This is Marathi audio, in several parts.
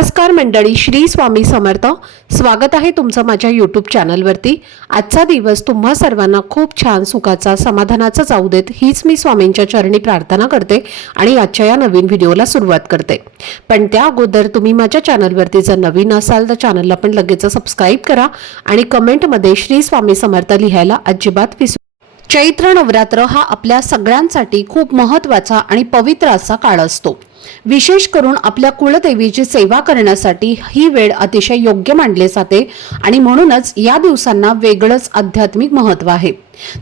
नमस्कार मंडळी, श्री स्वामी समर्थ. स्वागत आहे तुमचं माझ्या यूट्यूब चॅनलवरती. आजचा दिवस तुम्हा सर्वांना खूप छान, सुखाचा, समाधानाचा जाऊ देत, हीच मी स्वामींच्या चरणी प्रार्थना करते आणि आजच्या या नवीन व्हिडिओला सुरुवात करते. पण त्या अगोदर तुम्ही माझ्या चॅनलवरती जर नवीन असाल तर चॅनलला पण लगेच सबस्क्राईब करा आणि कमेंटमध्ये श्री स्वामी समर्थ लिहायला अजिबात विसरू. चैत्र नवरात्र हा आपल्या सगळ्यांसाठी खूप महत्त्वाचा आणि पवित्र असा काळ असतो. विशेष करून आपल्या कुलदेवीची सेवा करण्यासाठी ही वेळ अतिशय योग्य मानली जाते आणि म्हणूनच या दिवसांना वेगळंच आध्यात्मिक महत्त्व आहे.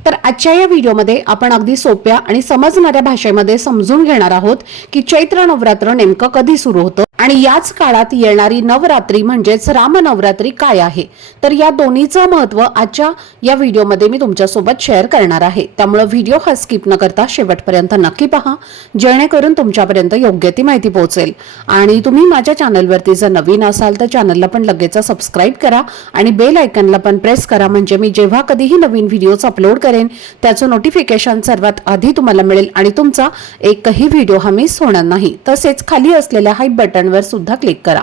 तर आजच्या या व्हिडिओमध्ये आपण अगदी सोप्या आणि समजणाऱ्या भाषेमध्ये समजून घेणार आहोत की चैत्र नवरात्र नेमकं कधी सुरू होतं आणि याच काळात येणारी नवरात्री म्हणजेच रामनवरात्री काय आहे. तर या दोन्हीचं महत्त्व आजच्या या व्हिडिओमध्ये मी तुमच्यासोबत शेअर करणार आहे. त्यामुळे व्हिडिओ हा स्किप न करता शेवटपर्यंत नक्की पहा, जेणेकरून तुमच्यापर्यंत योग्य ती माहिती पोहोचेल. आणि तुम्ही माझ्या चॅनलवरती जर नवीन असाल तर चॅनलला पण लगेच सबस्क्राईब करा आणि बेल आयकॉनला पण प्रेस करा, म्हणजे मी जेव्हा कधीही नवीन व्हिडिओज अपलोड करेन त्याचं नोटिफिकेशन सर्वात आधी तुम्हाला मिळेल आणि तुमचा एकही व्हिडिओ हा मिस होणार नाही. तसेच खाली असलेल्या हाय बटनवर सुद्धा क्लिक करा.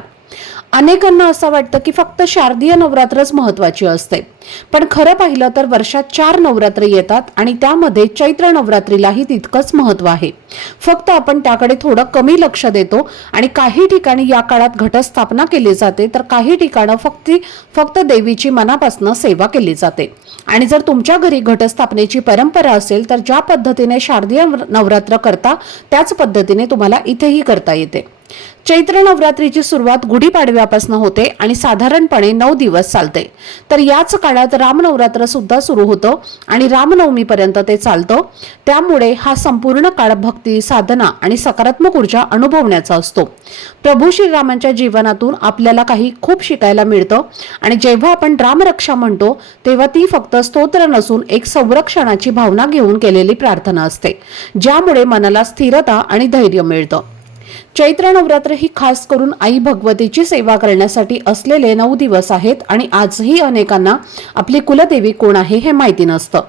अनेकांना असं वाटतं की फक्त शारदीय नवरात्रच महत्त्वाची असते, पण खरं पाहिलं तर वर्षात 4 नवरात्र येतात आणि त्यामध्ये चैत्र नवरात्रीलाही तितकंच महत्त्व आहे. फक्त आपण त्याकडे थोडं कमी लक्ष देतो आणि काही ठिकाणी या काळात घटस्थापना केली जाते, तर काही ठिकाणं फक्त देवीची मनापासून सेवा केली जाते. आणि जर तुमच्या घरी घटस्थापनेची परंपरा असेल तर ज्या पद्धतीने शारदीय नवरात्र करता त्याच पद्धतीने तुम्हाला इथेही करता येते. चैत्र नवरात्रीची सुरुवात गुढीपाडव्यापासून होते आणि साधारणपणे 9 दिवस चालते. तर याच काळात रामनवरात्र सुद्धा सुरू होतं आणि रामनवमीपर्यंत ते चालतं. त्यामुळे हा संपूर्ण काळ भक्ती, साधना आणि सकारात्मक ऊर्जा अनुभवण्याचा असतो. प्रभू श्रीरामांच्या जीवनातून आपल्याला काही खूप शिकायला मिळतं आणि जेव्हा आपण रामरक्षा म्हणतो तेव्हा ती फक्त स्तोत्र नसून एक संरक्षणाची भावना घेऊन केलेली प्रार्थना असते, ज्यामुळे मनाला स्थिरता आणि धैर्य मिळतं. चैत्र नवरात्र ही खास करून आई भगवतीची सेवा करण्यासाठी असलेले 9 दिवस आहेत आणि आजही अनेकांना आपली कुलदेवी कोण आहे हे माहिती नसतं.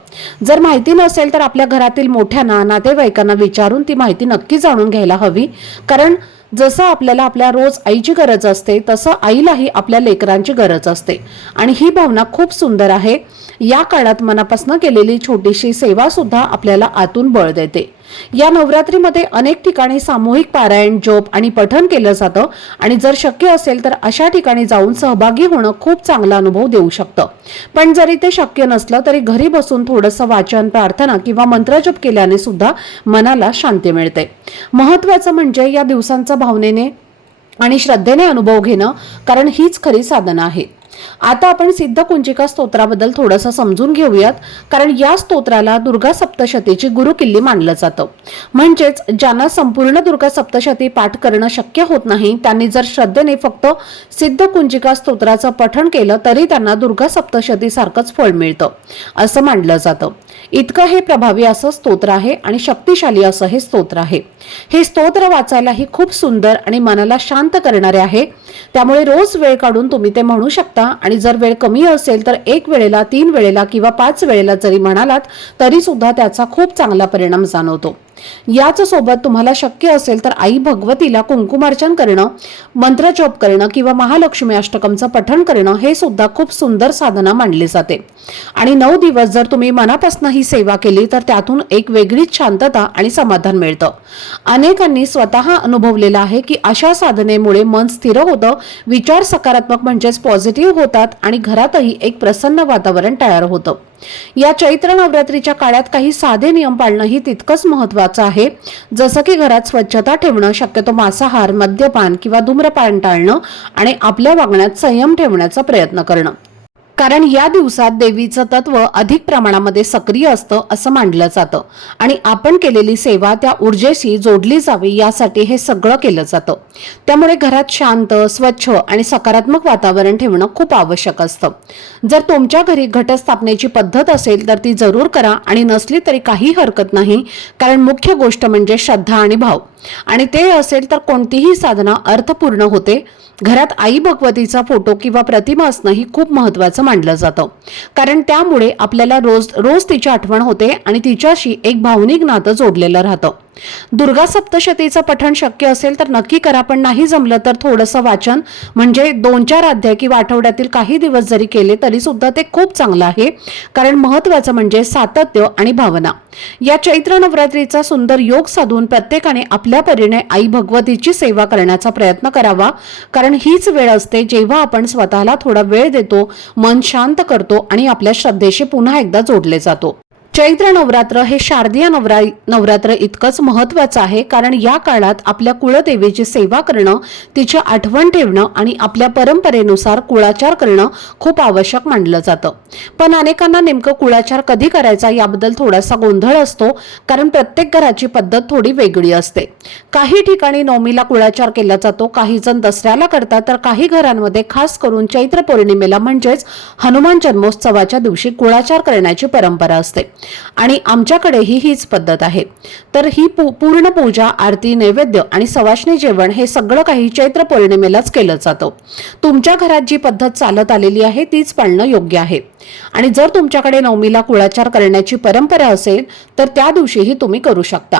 जर माहिती नसेल तर आपल्या घरातील मोठ्यांना, नातेवाईकांना विचारून ती माहिती नक्की जाणून घ्यायला हवी. कारण जसं आपल्याला आपल्या रोज आईची गरज असते तसं आईलाही आपल्या लेकरांची गरज असते आणि ही भावना खूप सुंदर आहे. या काळात मनापासून केलेली छोटीशी सेवा सुद्धा आपल्याला आतून बळ देते. या नवरात्रीमध्ये अनेक ठिकाणी सामूहिक पारायण, जप आणि पठण केलं जातं आणि जर शक्य असेल तर अशा ठिकाणी जाऊन सहभागी होणं खूप चांगला अनुभव देऊ शकतं. पण जरी ते शक्य नसलं तरी घरी बसून थोडंसं वाचन, प्रार्थना किंवा मंत्रजप केल्याने सुद्धा मनाला शांती मिळते. महत्त्वाचं म्हणजे या दिवसांचा भावनेने आणि श्रद्धेने अनुभव घेणं, कारण हीच खरी साधना आहे. आता आपण सिद्धकुंजिका स्तोत्राबद्दल थोडंसं समजून घेऊयात, कारण या स्तोत्राला दुर्गा सप्तशतीची गुरुकिल्ली मानलं जातं. म्हणजेच ज्यांना संपूर्ण दुर्गा सप्तशती पाठ करणं शक्य होत नाही त्यांनी जर श्रद्धेने फक्त सिद्धकुंजिका स्तोत्राचं पठण केलं तरी त्यांना दुर्गा सप्तशती सारखंच फळ मिळतं असं मानलं जातं. इतकं हे प्रभावी असं स्तोत्र आहे आणि शक्तिशाली असं हे स्तोत्र आहे. हे स्तोत्र वाचायलाही खूप सुंदर आणि मनाला शांत करणारे आहे. त्यामुळे रोज वेळ काढून तुम्ही ते म्हणू शकता आणि जर वेळ कमी असेल तर 1 वेळेला, 3 वेळेला किंवा 5 वेळेला जरी म्हणालात तरी सुद्धा त्याचा खूप चांगला परिणाम जाणवतो. याच सोबत तुम्हाला शक्य असेल तर आई भगवतीला कुंकुमार्चन करणं, मंत्रजप करणं किंवा महालक्ष्मी अष्टकमचं पठण करणं हे सुद्धा खूप सुंदर साधना मानली जाते. आणि 9 दिवस जर तुम्ही मनापासून ही सेवा केली तर त्यातून एक वेगळीच शांतता आणि समाधान मिळतं. अनेकांनी स्वतः अनुभवलेलं आहे की अशा साधनेमुळे मन स्थिर होतं, विचार सकारात्मक म्हणजेच पॉझिटिव्ह होतात आणि घरातही एक प्रसन्न वातावरण तयार होतं. या चैत्र नवरात्रीच्या काळात काही साधे नियम पाळणंही तितकंच महत्त्वाचं आहे. जसं की घरात स्वच्छता ठेवणं, शक्यतो मांसाहार, मद्यपान किंवा धूम्रपान टाळणं आणि आपल्या वागण्यात संयम ठेवण्याचा प्रयत्न करणं. कारण या दिवसात देवीचं तत्व अधिक प्रमाणामध्ये सक्रिय असतं असं मानलं जातं आणि आपण केलेली सेवा त्या ऊर्जेशी जोडली जावी यासाठी हे सगळं केलं जातं. त्यामुळे घरात शांत, स्वच्छ आणि सकारात्मक वातावरण ठेवणं खूप आवश्यक असतं. जर तुमच्या घरी घटस्थापनेची पद्धत असेल तर ती जरूर करा आणि नसली तरी काही हरकत नाही, कारण मुख्य गोष्ट म्हणजे श्रद्धा आणि भाव, आणि ते असेल तर कोणतीही साधना अर्थपूर्ण होते. घरात आई भगवतीचा फोटो किंवा प्रतिमा असणं ही खूप महत्त्वाचं मानलं जातं, कारण त्यामुळे आपल्याला रोज तिची आठवण होते आणि तिच्याशी एक भावनिक नातं जोडलेलं राहतं. दुर्गा सप्तशतीचं पठण शक्य असेल तर नक्की करा, पण नाही जमलं तर थोडंसं वाचन म्हणजे 2-4 अध्याय किंवा आठवड्यातील काही दिवस जरी केले तरी सुद्धा ते खूप चांगलं आहे. कारण महत्त्वाचं म्हणजे सातत्य आणि भावना. या चैत्र नवरात्रीचा सुंदर योग साधून प्रत्येकाने आपल्या परीने आई भगवतीची सेवा करण्याचा प्रयत्न करावा. कारण हीच वेळ असते जेव्हा आपण स्वतःला थोडा वेळ देतो, मन शांत करतो आणि आपल्या श्रद्धेशी पुन्हा एकदा जोडले जातो. चैत्र नवरात्र हे शारदीय नवरात्र इतकंच महत्त्वाचं आहे. कारण या काळात आपल्या कुळदेवीची सेवा करणं, तिची आठवण ठेवणं आणि आपल्या परंपरेनुसार कुळाचार करणं खूप आवश्यक मानलं जातं. पण अनेकांना नेमकं कुळाचार कधी करायचा याबद्दल थोडासा गोंधळ असतो. कारण प्रत्येक घराची पद्धत थोडी वेगळी असते. काही ठिकाणी नवमीला कुळाचार केला जातो, काही जण दसऱ्याला करतात, तर काही घरांमध्ये खास करून चैत्र पौर्णिमेला म्हणजेच हनुमान जन्मोत्सवाच्या दिवशी कुळाचार करण्याची परंपरा असते. आणि आमच्याकडेही हीच पद्धत आहे. तर ही पूर्ण पूजा, आरती, नैवेद्य आणि सवाष्णी जेवण हे सगळं काही चैत्र पौर्णिमेलाच केलं जातं. तुमच्या घरात जी पद्धत चालत आलेली आहे तीच पाळणं योग्य आहे. आणि जर तुमच्याकडे नवमीला कुळाचार करण्याची परंपरा असेल तर त्या दिवशीही तुम्ही करू शकता.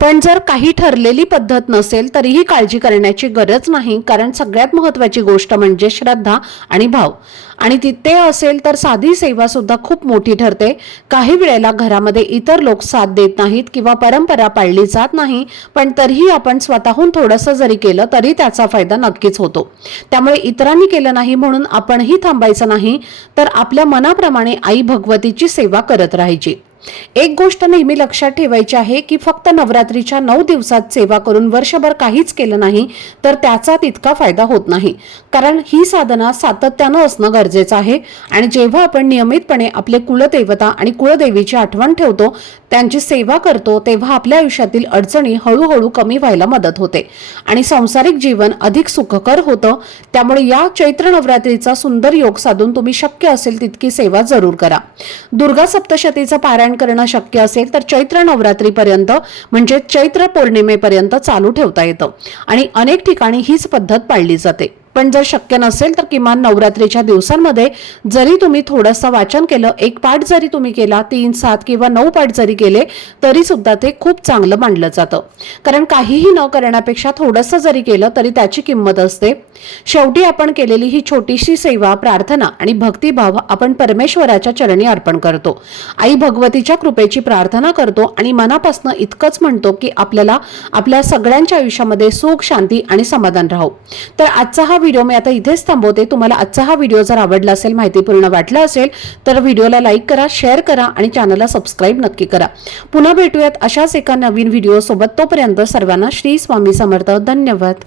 पण जर काही ठरलेली पद्धत नसेल तरीही काळजी करण्याची गरज नाही. कारण सगळ्यात महत्त्वाची गोष्ट म्हणजे श्रद्धा आणि भाव. आणि ते असेल तर साधी सेवा सुद्धा खूप मोठी ठरते. काही वेळेला घरामध्ये इतर लोक साथ देत नाहीत किंवा परंपरा पाळली जात नाही, पण तरीही आपण स्वतःहून थोडंसं जरी केलं तरी त्याचा फायदा नक्कीच होतो. त्यामुळे इतरांनी केलं नाही म्हणून आपणही थांबायचं नाही, तर आपल्या मनाप्रमाणे आई भगवतीची सेवा करत राहायची. एक गोष्ट नेहमी लक्षात ठेवायची आहे की फक्त नवरात्रीच्या 9 दिवसात सेवा करून वर्षभर काहीच केलं नाही तर त्याचा तितका फायदा होत नाही. कारण ही साधना सातत्यानं असणं गरजेचं आहे. आणि जेव्हा आपण नियमितपणे आपले कुलदेवता आणि कुळदेवीची आठवण ठेवतो, त्यांची सेवा करतो, तेव्हा आपल्या आयुष्यातील अडचणी हळूहळू कमी व्हायला मदत होते आणि सांसारिक जीवन अधिक सुखकर होतं. त्यामुळे या चैत्र नवरात्रीचा सुंदर योग साधून तुम्ही शक्य असेल तितकी सेवा जरूर करा. दुर्गा सप्तशतीचं पारायण करणं शक्य असेल तर चैत्र नवरात्रीपर्यंत म्हणजे चैत्र पौर्णिमेपर्यंत चालू ठेवता येतं आणि अनेक ठिकाणी हीच पद्धत पाळली जाते. पण जर शक्य नसेल तर किमान नवरात्रीच्या दिवसांमध्ये जरी तुम्ही थोडंसं वाचन केलं, एक पाठ जरी तुम्ही केला, 3, 7 किंवा 9 पाठ जरी केले तरी सुद्धा ते खूप चांगलं मानलं जातं. कारण काहीही न करण्यापेक्षा थोडंसं जरी केलं तरी त्याची किंमत असते. शेवटी आपण केलेली ही छोटीशी सेवा, प्रार्थना आणि भक्तिभाव आपण परमेश्वराच्या चरणी अर्पण करतो. आई भगवतीच्या कृपेची प्रार्थना करतो आणि मनापासून इतकंच म्हणतो की आपल्याला आपल्या सगळ्यांच्या आयुष्यामध्ये सुख, शांती आणि समाधान राहो. तर आजचा हा व्हिडिओ मी आता इथेच थांबवते. तुम्हाला आजचा हा व्हिडिओ जर आवडला असेल, माहितीपूर्ण वाटला असेल तर व्हिडिओला लाईक करा, शेअर करा आणि चॅनलला सबस्क्राईब नक्की करा. पुन्हा भेटूयात अशाच एका नवीन व्हिडिओ सोबत. तोपर्यंत सर्वांना श्री स्वामी समर्थ. धन्यवाद.